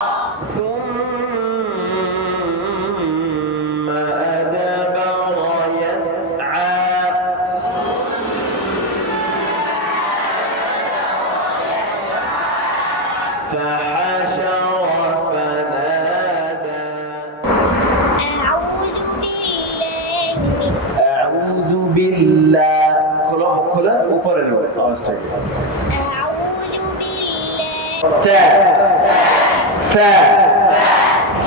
ثم أدبر يسعى فحشر فنادى أعوذ بالله كلا ऊपर लो आवाज ठीक أعوذ بالله تا ثا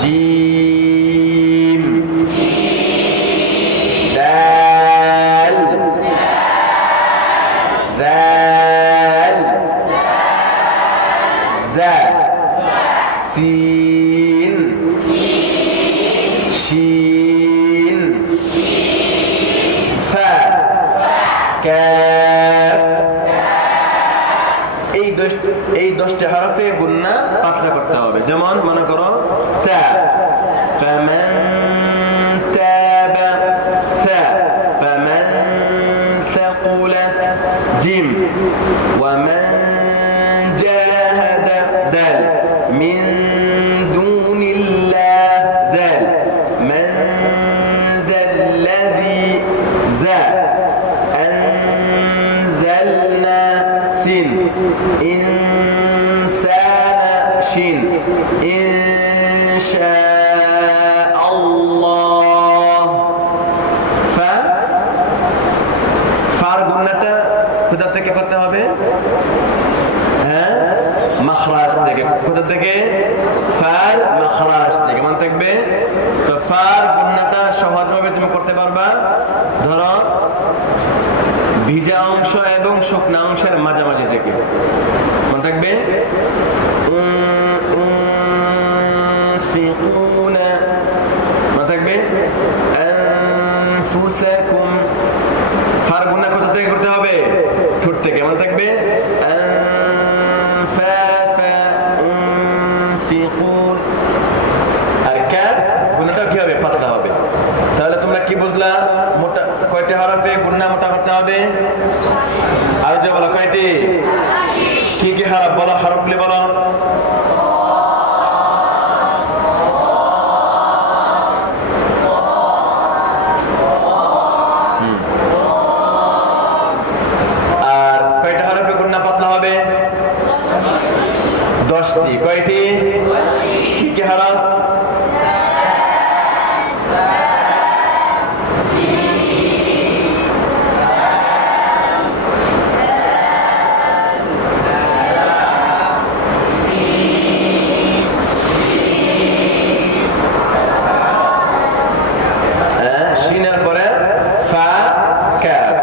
جيم دال ذال زا سين شين فا كاف এই 10টি হরফে গুন্না পাতলা করতে হবে। যেমন মনে করো তা ফামান তাবা থা ফামান সাকুলাত জিম ওয়া মান জাহাদা দাল মিন দুনিল্লাহ দাল মান যাল্লাযী যা أنزلنا سين إنسان شين إن شاء الله ফার গুণাটা কোথা থেকে করতে হবে? হ্যাঁ, মাখরাজ থেকে। কোথা থেকে? ফার মাখরাজ থেকে। মনে থাকবে তো ফার গুণাটা সহজভাবে তুমি করতে পারবা। ধরো ভিজা অংশ এবং শুকনা অংশের মাঝামাঝি থেকে। মনে থাকবে মনে থাকবে আনফুসাকুম ফার গুণা কোথা থেকে করতে হবে? ঠোঁট থেকে। মনে থাকবে আর কাফ গুণাটা কি হবে? পাতলা হবে। তাহলে তোমরা কি বুঝলা? মোটা কয়টি হরফে গুণা মোটা করতে হবে? আর যে বলো কয়টি? কি কি হরফ বলো? হরফগুলি বলো। আর কয়টা হরফে গুণা পাতলা হবে? 10টি। কয়টি? কি কি হরফ? শিনের পরে ফা কাফ।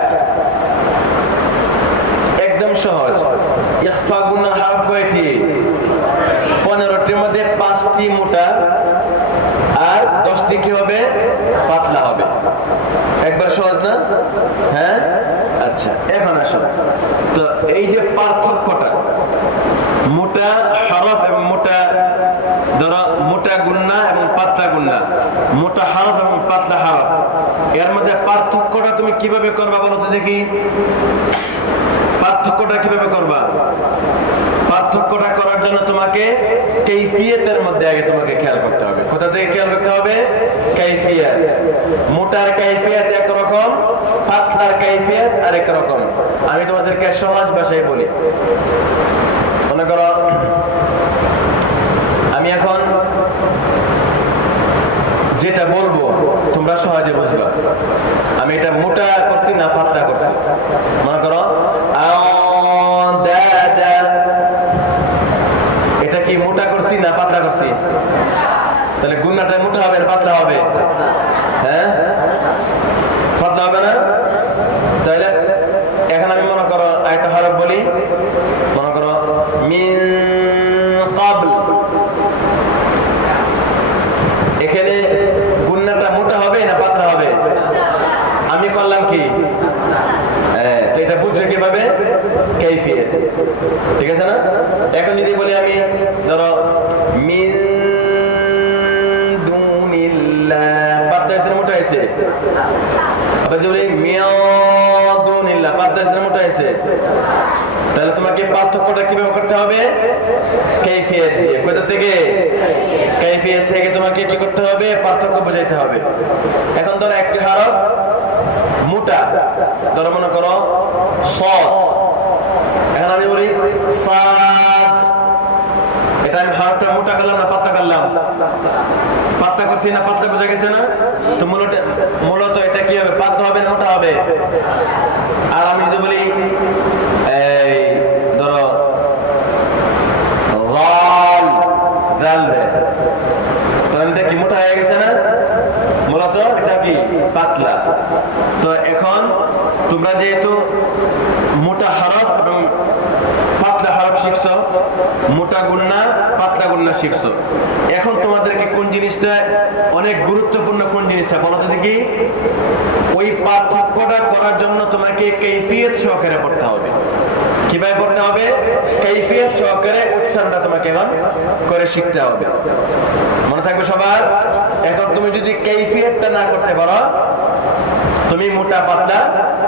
একদম সহজ। ইখফা গুণার হরফ কয়টি? 15টির মধ্যে 5টি মোটা আর 10টি কি হবে? পাতলা হবে। একবার সহজ না? হ্যাঁ, আচ্ছা এখন আসো তো এই যে পার্থক্যটা মোটা হরফ এবং মোটা, ধরো মোটা গুন্না এবং পাতলা গুন্না, মোটা হরফ এবং পাতলা হরফ, এর মধ্যে পার্থক্যটা তুমি কিভাবে করবা বলো তো দেখি। পার্থক্যটা কিভাবে করবা? পার্থক্যটা করার জন্য তোমাকে কাইফিয়াতের মধ্যে আগে তোমাকে খেয়াল করতে হবে। কোথা থেকে খেয়াল করতে হবে? কাইফিয়াত। মোটার কাইফিয়াত একরকম, পাতলার কাইফিয়াত আরেক রকম। আমি তোমাদেরকে সহজ ভাষায় বলি। মনে করো আমি এখন যেটা বলবো তোমরা সহজে বুঝবা আমি এটা মোটা করছি না পাতলা করছি। মনে করো এটা কি মোটা করছি না পাতলা করছি? তাহলে গুণাটা মোটা হবে না পাতলা হবে? হ্যাঁ, পাতলা হবে না? তাহলে এখন আমি মনে করো একটা হরফ বলি। মনে করো মিন ক্বাবল। এখানে গুণাটা মোটা হবে না পাতলা হবে? আমি করলাম কি? তো এটা বুঝছো কিভাবে? কাইফিয়াত। ঠিক আছে না? এখন যদি বলি আমি ধরো মিন দুনিল্লাহ, পাতলা হয়েছে মোটা হয়েছে? আবার যদি বলি মিয়া দুনিল্লাহ, পাতলা হয়েছে মোটা হয়েছে? তাহলে তোমাকে পার্থক্যটা কিভাবে করতে হবে? কাইফিয়ত দিয়ে। কোথা থেকে? কাইফিয়ত থেকে তোমাকে কি করতে হবে? পার্থক্য বোঝাইতে হবে। এখন ধরো একটি হরফ মোটা, ধরো মনে করো সাদ, এখন আমি বলি সাদ, এটা আমি হরফটা মোটা করলাম না পাতলা করলাম? পাতলা করছি না পাতলা, বোঝা গেছে না? তো মূলত এটা কি হবে? পাতলা হবে না মোটা হবে? আর আমি যদি বলি এই ধরো এটা কি মোটা হয়ে গেছে না? মূলত এটা কি পাতলা। তো এখন তোমরা যেহেতু মোটা হরফ এবং পাতলা হরফ শিখছো, মোটা গুণনা পাতলা গুণনা শিখছো, এখন তোমাদেরকে কোন জিনিসটা অনেক গুরুত্বপূর্ণ, কোন জিনিসটা বলো তো দেখি? ওই পার্থক্যটা করার জন্য তোমাকে কাইফিয়ত সহকারে পড়তে হবে। কিভাবে পড়তে হবে? কাইফিয়ত সহকারে উচ্চারণটা তোমাকে এখন করে শিখতে হবে। মনে থাকবে সবার? এখন তুমি যদি কাইফিয়তটা না করতে পারো, তুমি মোটা পাতলা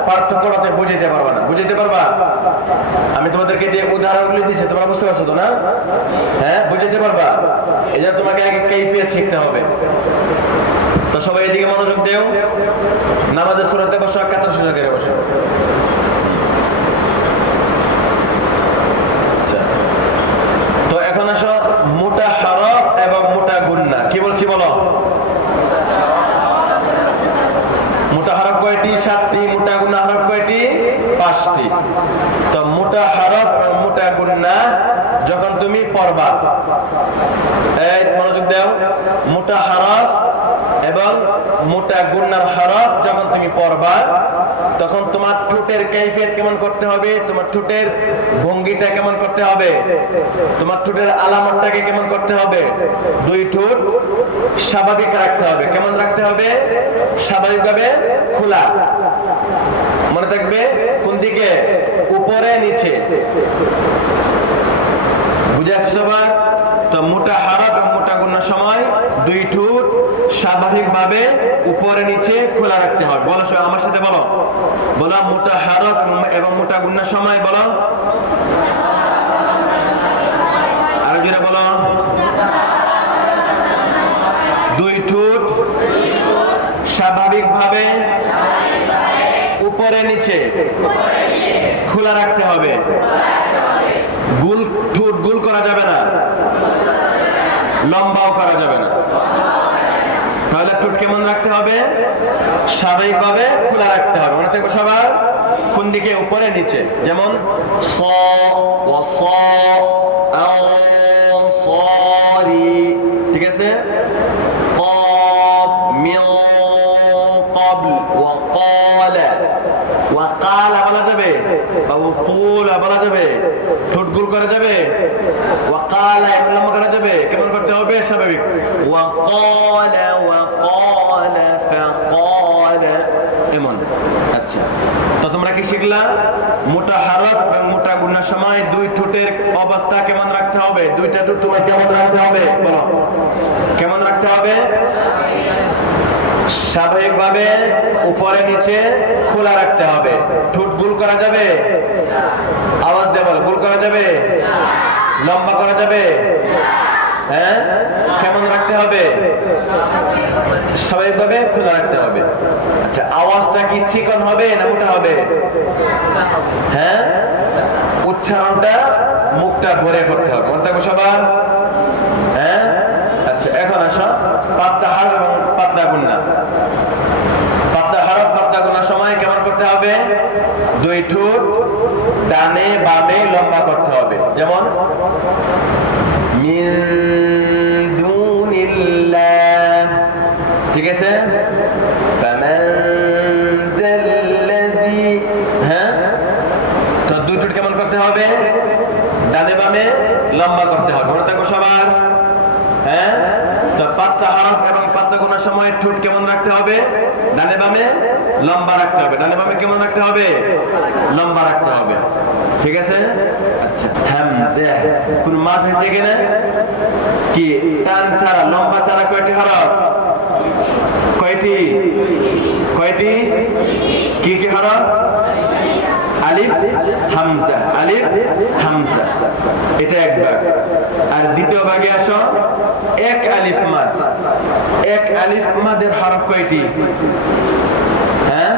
পার্থক্যটা বুঝাইতে পারবা না। বুঝাইতে পারবা? আমি তোমাদেরকে যে উদাহরণগুলি দিয়েছি তোমরা বুঝতে পারছো তো না? হ্যাঁ, বুঝাইতে পারবা? এই জন্য তোমাকে আগে কাইফিয়ত শিখতে হবে। তো সবাই এদিকে মনোযোগ দেও। নামাজের সূরাতে বসো, কাতার সোজা করে বসো। তো এখন আসো মোটা হরফ এবং মোটা গুণনা। কি বলছি বলো? মোটা হরফ কয়টি? 7টি। মোটা গুণনা হরফ কয়টি? 5টি। তো মোটা হরফ এবং মোটা গুণনা যখন তুমি পড়বা, এই মনোযোগ দাও, মোটা হরফ এবং মোটা গুণনার হরফ যখন তুমি পড়বা, তখন তোমার ঠোঁটের কাইফিয়ত কেমন করতে হবে? তোমার ঠোঁটের ভঙ্গিটা কেমন করতে হবে? তোমার ঠোঁটের আলামতটাকে কেমন করতে হবে? দুই ঠোঁট স্বাভাবিক রাখতে হবে। কেমন রাখতে হবে? স্বাভাবিকভাবে খোলা। মনে থাকবে কোন দিকে? উপরে নিচে। বুঝে আসছে সবার? তো মোটা হরফ এবং মোটা গুণনার সময় দুই ঠোঁট স্বাভাবিকভাবে উপরে নিচে খোলা রাখতে হবে। বলো আমার সাথে, বলো বলো মোটা হরফ এবং মোটা গুণনার সময় বলো, আরো জোরে বলো, দুই ঠোঁট স্বাভাবিকভাবে উপরে নিচে খোলা রাখতে হবে। গোল ঠোঁট গোল করা যাবে না, লম্বাও করা যাবে না। তাহলে ঠোঁট কেমন রাখতে হবে? স্বাভাবিকভাবে খোলা রাখতে হবে। মনে থাকবে সবার? কোন দিকে? উপরে নিচে। যেমন স ওয়া স আও সরি, ঠিক আছে? قاف من قبل وقال وقال বলা যাবে, وقول বলা যাবে, ঠোঁট গোল করা যাবে, وقال এমন লম্বা করা যাবে। কেমন করতে হবে? স্বাভাবিক। وقال وقال فقال এমন। আচ্ছা, তো তোমরা কি শিখলা? মোটা হরফ এবং মোটা গুণনার সময় দুই ঠোঁটের অবস্থা কেমন রাখতে হবে? দুইটা ঠোঁট তোমার কেমন রাখতে হবে? বলো, কেমন রাখতে হবে? স্বাভাবিকভাবে উপরে নিচে খোলা রাখতে হবে। ঠোঁট গোল করা যাবে? আওয়াজ দিয়ে বল, গোল করা যাবে? লম্বা করা যাবে? হ্যাঁ, কেমন রাখতে হবে? স্বাভাবিকভাবে খোলা রাখতে হবে। আচ্ছা, আওয়াজটা কি চিকন হবে না মোটা হবে? হ্যাঁ, উচ্চারণটা মুখটা ভরে করতে হবে। মনে থাকবে সবার? হ্যাঁ, আচ্ছা, এখন আসো পাতলা হরফ এবং পাতলা গুণনা। পাতলা হরফ পাতলা গুণনার সময় কেমন করতে হবে? দুই ঠোঁট ডানে বামে লম্বা করতে হবে। যেমন মিন দুনিল্লাহ, ঠিক আছে? ফামান যাল্লাযী, হ্যাঁ, তো দুই ঠোঁট কেমন করতে হবে? ডানে বামে লম্বা করতে হবে। মনে থাকো সবার? হ্যাঁ, তো পাতলা হরফ এবং পাতলা গুণার সময় ঠোঁট কেমন রাখতে হবে? ডানে বামে লম্বা রাখতে হবে। ডানে বামে কেমন রাখতে হবে? লম্বা রাখতে হবে। ঠিক আছে? আচ্ছা, হামজা কোন মাদ হয়েছে কিনা? কি টান ছাড়া লম্বা ছাড়া কয়টি হরফ? কয়টি? কয়টি? কি কি হরফ? আলিফ হামজা, আলিফ হামজা, এটা এক ভাগ। আর দ্বিতীয় ভাগে আসো, এক আলিফ মাদ। এক আলিফ মাদের হরফ কয়টি? হ্যাঁ,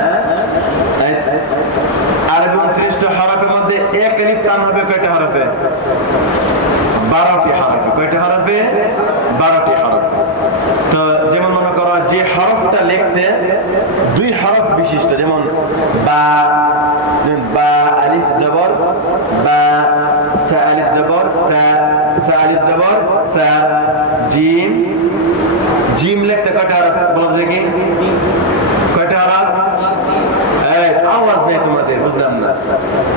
আরবি 29টা হরফের মধ্যে এক আলিফ টান হবে কয়টা হরফে? 12টি হরফে। কয়টা হরফে? 12টি হরফ। তো যেমন মনে করো যে হরফটা লিখতে দুই হরফ বিশিষ্ট, যেমন বা, বা আলিফ জবর বা, তা আলিফ জবর তা, তা আলিফ জবর তা, জিম, জিম লিখতে কয়টা হরফ বলো দেখি? কয়টা হরফ? আওয়াজ নেই তোমাদের, বুঝলাম না।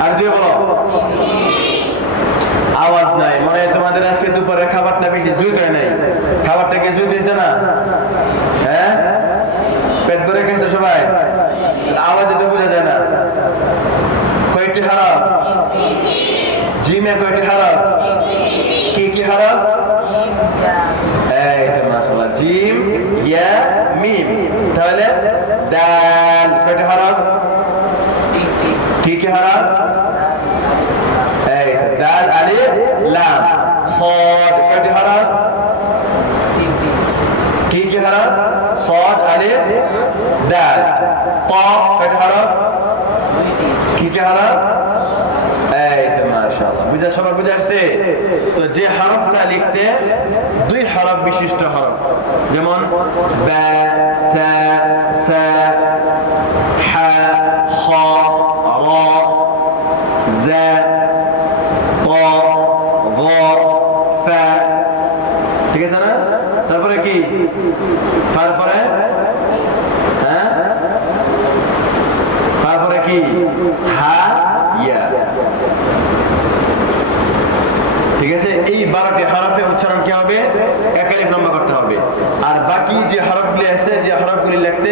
আর যে বলো আওয়াজ নাই, মানে তোমাদের আজকে দুপুরে খাবারটা বেশি জুত হয় নাই। খাবারটা কি জুত হয়েছে না? হ্যাঁ, পেট ভরে খেয়েছে সবাই, আওয়াজে তো বোঝা যায় না। কয়টি হরফ? জিমে কয়টি হরফ? কি কি হরফ? এই তো মাশাআল্লাহ, জিম ইয়া মিম। তাহলে দাল কয়টি হরফ? কি কি হরফ? এই তো দাল, আলিফ, লাম, صاد কয়টি হরফ? কি কি হরফ? صاد, আলিফ, দাল। তা কয়টি হরফ? কি কি হরফ? এই তো মাশাআল্লাহ, বুঝা সবার বুঝা আসছে? তো যে হরফটা লিখতে দুই হরফ বিশিষ্ট হরফ, যেমন বা, তা, সা, হা, খ, রা, জা, তা, গা, ফা, ঠিক আছে না? তারপরে কি? তারপরে হ্যাঁ, তারপরে কি? হা, ইয়া, ঠিক আছে? এই 12টি হরফে উচ্চারণ কি হবে? এক আলিফ লম্বা করতে হবে। আর বাকি যে হরফগুলি আছে, যে হরফগুলি লিখতে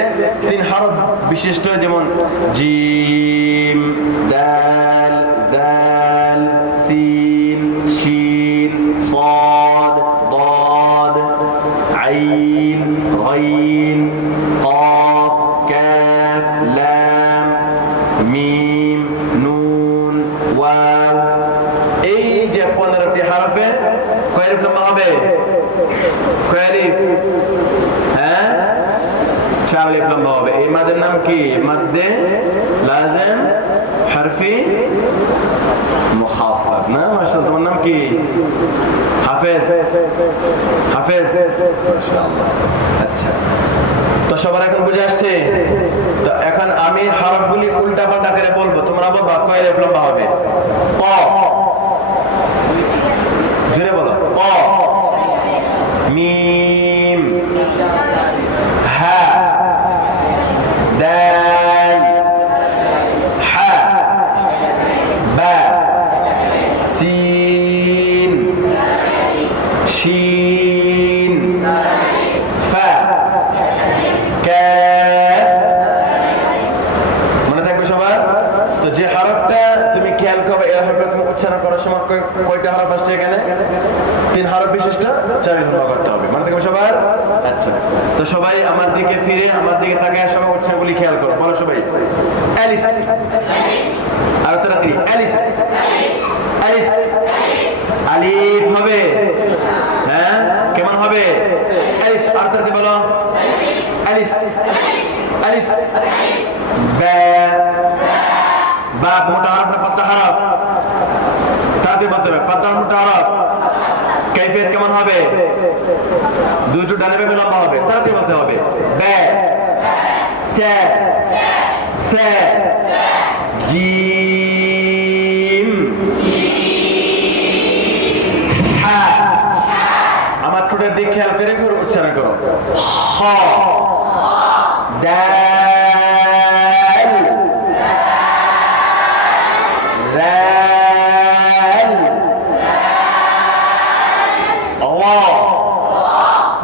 তিন হরফ বিশিষ্ট, যেমন জিম, দাল, দাল, সিন, শিন, صاد, ضاد, আইন, গাইন, قاف, কাফ, লাম, মিম, নুন, ওয়াও। এই যে 15টি হরফে কয় আলিফ লম্বা হবে? কয় আলিফ? হ্যাঁ, 4 আলিফ লম্বা হবে। এই মাদের নাম কি? মাদ্দে লাজিম হরফি মুখাফফাফ না? মাশাআল্লাহ, তোমার নাম কি? হাফেজ, হাফেজ, মাশাআল্লাহ। আচ্ছা, তো সবার এখন বুঝে আসছে? তো এখন আমি হরফগুলি উল্টা পাল্টা করে বলবো, তোমরা বলবা কয় আলিফ লম্বা হবে। ক, জোরে বলো। ক, মিম, হা, দাল, হা, বা, সিন, শিন, ফা, কাফ। মনে থাকবে সবার? তো যে হরফটা তুমি খেয়াল করো, এই হরফটা তুমি উচ্চারণ করার সময় কয়টা হরফ আসছে এখানে? 3 হরফ বিশিষ্ট 4 লম্বা করতে হবে। মনে থাকবে সবার? আচ্ছা, তো সবাই আমার দিকে ফিরে, আমার দিকে তাকায় সবাই উচ্চারণগুলি খেয়াল করো। বলো সবাই, আলিফ, আর তাড়াতাড়ি, আলিফ, আলিফ, আলিফ হবে। হ্যাঁ, কেমন হবে? আলিফ, আর তাড়াতাড়ি বলো, আলিফ, আলিফ, বা, বা মোটা হরফ না পাতলা হরফ? তাড়াতাড়ি বলতে হবে, পাতলা মোটা হরফ। কাইফিয়ত কেমন হবে? দুটো ডানে বামে লম্বা হবে, তাড়াতাড়ি বলতে হবে। বা, তা, সা, জিম, হা। আমার ঠোঁটের দিক খেয়াল করে উচ্চারণ করো। খ, দাল, রাল, রা।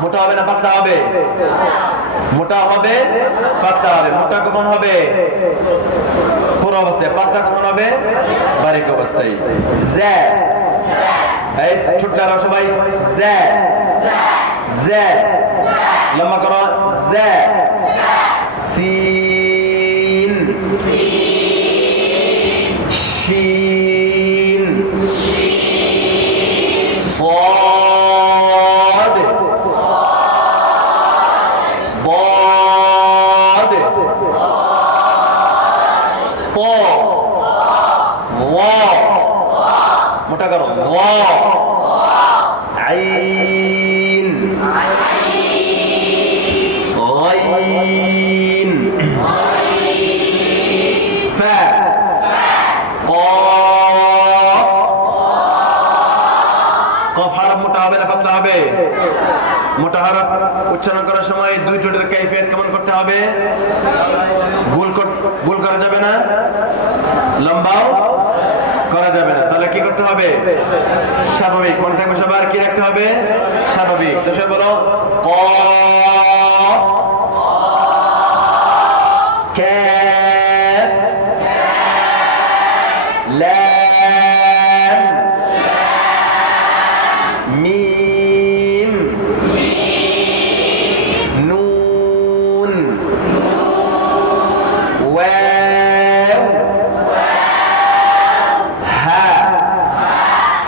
মোটা হবে না পাতলা হবে? মোটা হবে, পাতলা হবে। মোটা কখন হবে? পুরো অবস্থায়। পাতলা কখন হবে? বারিক অবস্থায়। যা, এই ঠোঁটটা সবাই, যা, যা, লম্বা করো। যা, সিন, মোটা হরফ উচ্চারণ করার সময় দুই ঠোঁটের কাইফিয়ত কেমন করতে হবে? গোল করা যাবে না, লম্বাও করা যাবে না। তাহলে কি করতে হবে? স্বাভাবিক। মনে থাকবে সবার কি রাখতে হবে? স্বাভাবিক। তো সবাই বলো কফ, কাফ, লাম, মিম, নুন, ওয়াও, হা,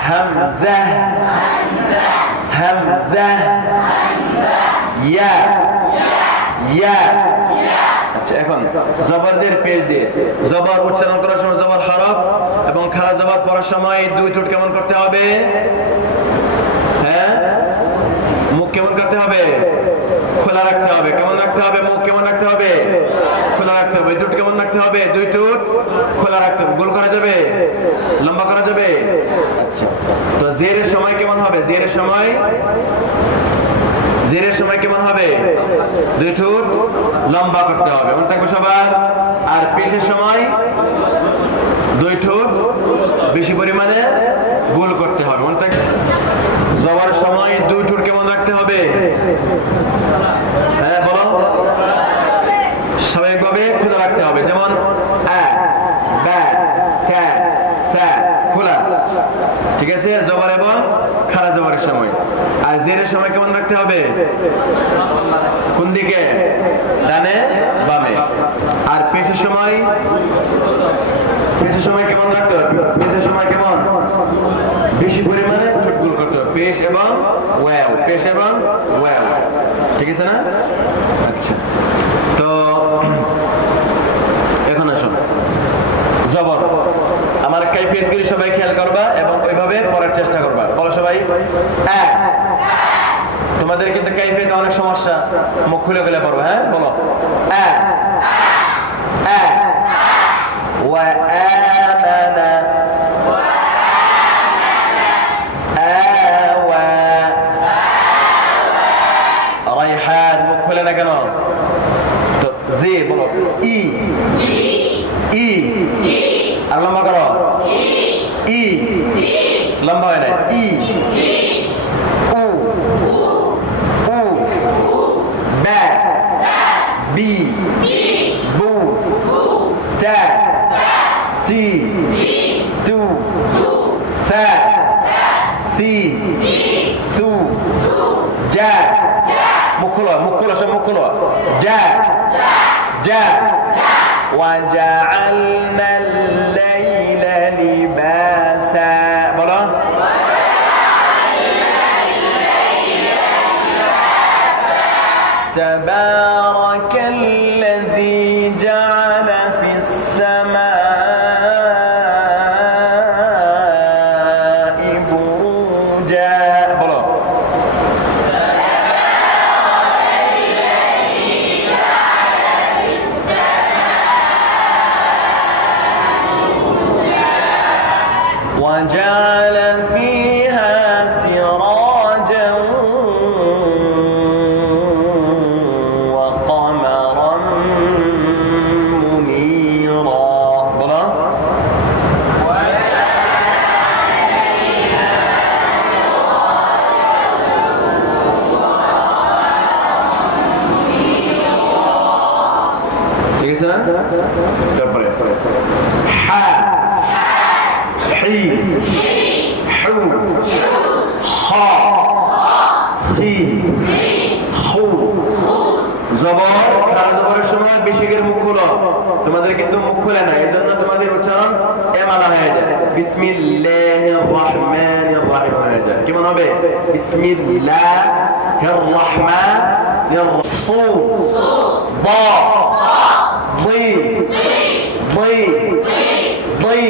হামজা, ইয়া, আচ্ছা এখন জবরদের পেশ দিয়ে জবর উচ্চারণ করার সময় জবর হরফ এবং খারা জবর পড়ার সময় দুই ঠোঁট কেমন করতে হবে? হ্যাঁ, মুখ কেমন করতে হবে? খোলা রাখতে হবে। কেমন রাখতে হবে? মুখ কেমন রাখতে হবে? খোলা রাখতে হবে। দুই ঠোঁট কেমন রাখতে হবে? দুই ঠোঁট খোলা রাখতে হবে। গোল করা যাবে, লম্বা করা যাবে। আচ্ছা, তো জেরের সময় কেমন হবে? জেরের সময় কেমন হবে? দুই ঠোঁট লম্বা করতে হবে। মনে থাকবে সবার। আর পেশের সময় দুই ঠোঁট বেশি পরিমাণে গোল করতে হবে। মনে থাকবে। জবরের সময় দুই ঠোঁট কেমন রাখতে হবে? হ্যাঁ বলো। স্বাভাবিকভাবে খোলা রাখতে হবে। যেমন আ, বা, তা, সা, খোলা। ঠিক আছে, জবর এবং খারা জবরের সময়। আর জেরের সময় কেমন রাখতে হবে? কোন দিকে? ডানে বামে। আর পেশের সময় কেমন রাখতে হবে? পেশের সময় কেমন? বেশি পরিমাণে ঠোঁট গোল করতে হবে। পেশ এবং ওয়াও, পেশ এবং ওয়াও। ঠিক আছে না? আচ্ছা, তো এখন আসুন জবর। আমার কাইফিয়তগুলি সবাই খেয়াল করবা এবং ওইভাবে পড়ার চেষ্টা করবা। বলো সবাই আ। তোমাদের কিন্তু কাইফিয়তে অনেক সমস্যা, মুখ খুলে খুলে পড়বা। হ্যাঁ বলো আ, আ, ওয়া আমানা, আওয়া, রাইহান। মুখ খুলে না কেন? তো জি বলো ই, ই, আর লম্বা করো ই, লম্বা হয় না ই, উ, বা, বি, বু, তা, তি, তু, সা, সি, সু, যা। মুখ খোলো, সব মুখ খোলো। যা, যা। وجعلنا الليل لباسا. বলো تبارك الذي جعل في السماء بروجا. বলো وجعل فيها سراجا وقمرا منيرا. بلا ঠিক আছে না? তারপরে হা, حي، حو، خا، خي، خو। জবর খারা জবরের সময় বেশি করে মুখ খোলো। তোমাদের কিন্তু মুখ খোলে না, এজন্য তোমাদের উচ্চারণ এমালা হয়ে যায়। বিসমিল্লাহির রহমানির রহিম হয়ে যায়। কেমন হবে? বিসমিল্লাহির রহমানির সু, বা, ضي، ضي، ضي،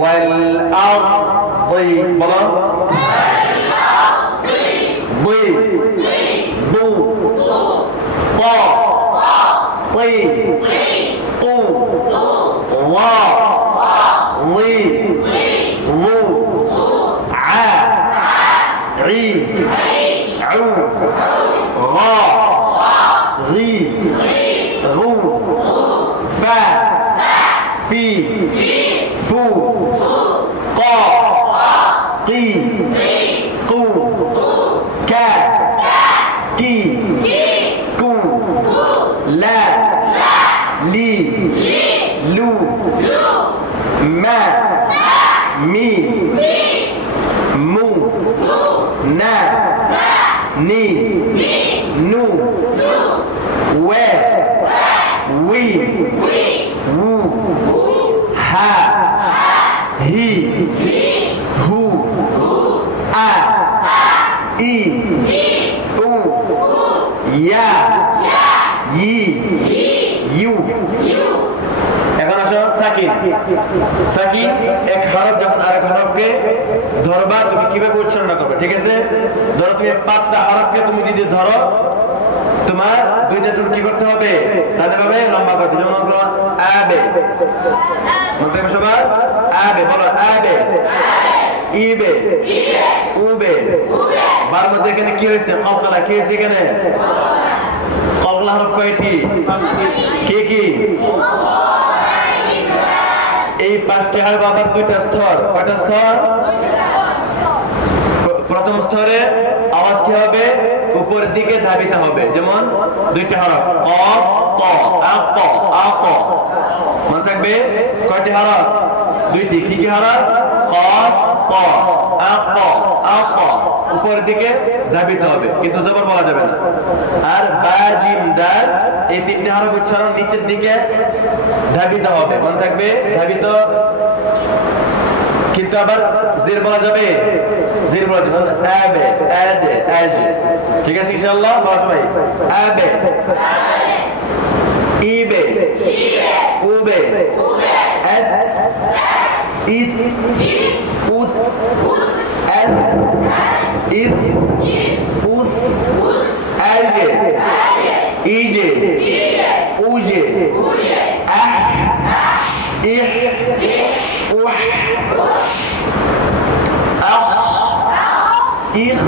والأرض. بلا ضي، ضو، طا، طي، طو، وا، ضي، ضو، ع، عي، কি কু লা লি লু মা মি মু না নি নু ওয়ে উই উ হা হি হু আ ই উ ইয়া ই ইউ। এখন আসো সাকিন। সাকিন এক হরফ যখন আরেক হরফকে ধরবা তুমি কিভাবে উচ্চারণ করবে, ঠিক আছে? ধরো তুমি পাঁচটা হরফকে তুমি যদি ধরো তোমার দুইটা টুকরো কি করতে হবে, তাদের ভাবে লম্বা করতে। যেমন আবে, মনে থাকবে সবার? আবে বলো, আবে ইবে উবে। বার মধ্যে এখানে কি হয়েছে? কলকলা। কি হয়েছে এখানে? কলকলা হরফ কয়টি? কি কি? এই পাঁচটি হরফ আবার দুইটা স্তর। কয়টা স্তর? প্রথম স্তরে আওয়াজ কি হবে? উপরের দিকে ধাবিত হবে। যেমন দুইটা হরফ ক ক আ ক আ ক। মনে থাকবে কয়টি হরফ? দুইটি। কি কি হরফ? ক ক আ ক আ ক। উপরের দিকে ধাবিত হবে, কিন্তু জবর বলা যাবে না। আর বা জিম দাল এই তিনটি হরফ উচ্চারণ নিচের দিকে ধাবিত হবে। মনে থাকবে ধাবিত, কিন্তু আবার জির বলা যাবে, জির বলা যাবে। আবে আদে আজে, ঠিক আছে ইনশাআল্লাহ? বলো ভাই আবে ইবে উবে আত ইত উত আত ইত উস আজে ইজে উজে আহ ইহ উহ আখ ইখ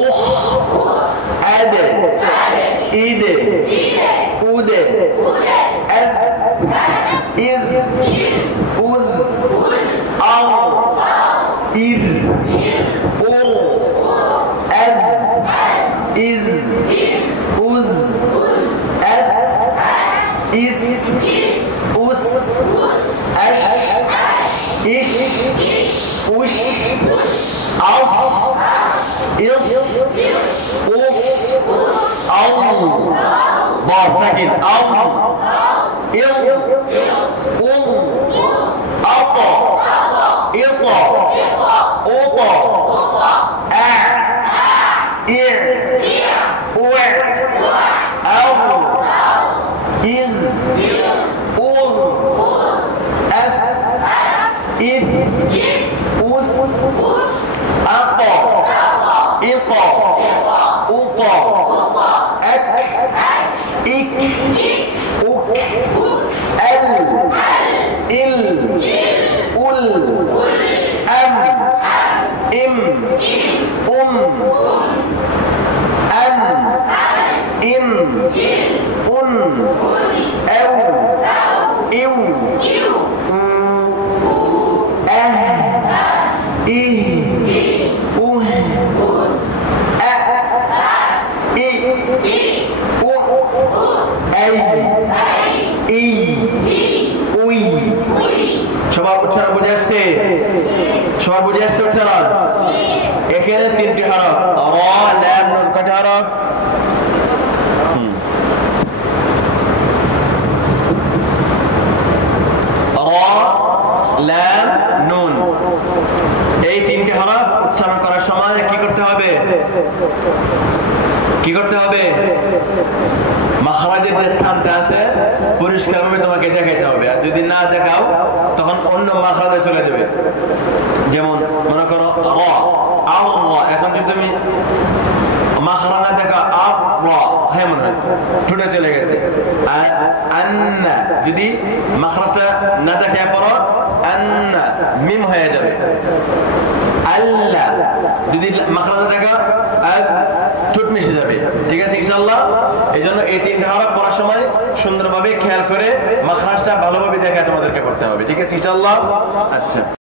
উখ আদে ইদে উদে আদ ইদ উদ আল ইর উল আজ ইজ উজ আস ইস উস আশ ইশ উশ আস ইস উস আল বা সাকিন আল ইল উল আক ইক উক আ ই উ আউ ইন উল আফ ইফ উস আক ইক উক আক ইক উক আল ইল উল আম ইম আন ইম উন আউ ইউ আহ ইহ উহ আ ই উ আই ই উই। সবার উচ্চারণ বুঝে আসছে? সবার বুঝে আসছে উচ্চারণ? এখানে তিনটি হরফ র লাম নুন। কয়টি হরফ? র লাম নুন। এই তিনটি হরফ উচ্চারণ করার সময় কি করতে হবে? কি করতে হবে? মাখরাজের যে স্থানটা আছে পরিষ্কারভাবে তোমাকে দেখাইতে হবে। আর যদি না দেখাও তখন অন্য মাখরাজে চলে যাবে। যেমন মনে করো র আও র, এখন যদি তুমি মাখরাজ না দেখা আ র, হ্যাঁ মনে হয় ঠোঁটে চলে গেছে। আর আন্না যদি মাখরাজটা না দেখে পড়ো আন্না মিম হয়ে যাবে। আল্লাহ যদি মাখরাজ দেখা ঠোঁট মিশে যাবে, ঠিক আছে ইনশাআল্লাহ? এই জন্য এই তিনটা হরফ পড়ার সময় সুন্দরভাবে খেয়াল করে মাখরাজটা ভালোভাবে দেখে তোমাদেরকে করতে হবে, ঠিক আছে ইনশাআল্লাহ? আচ্ছা।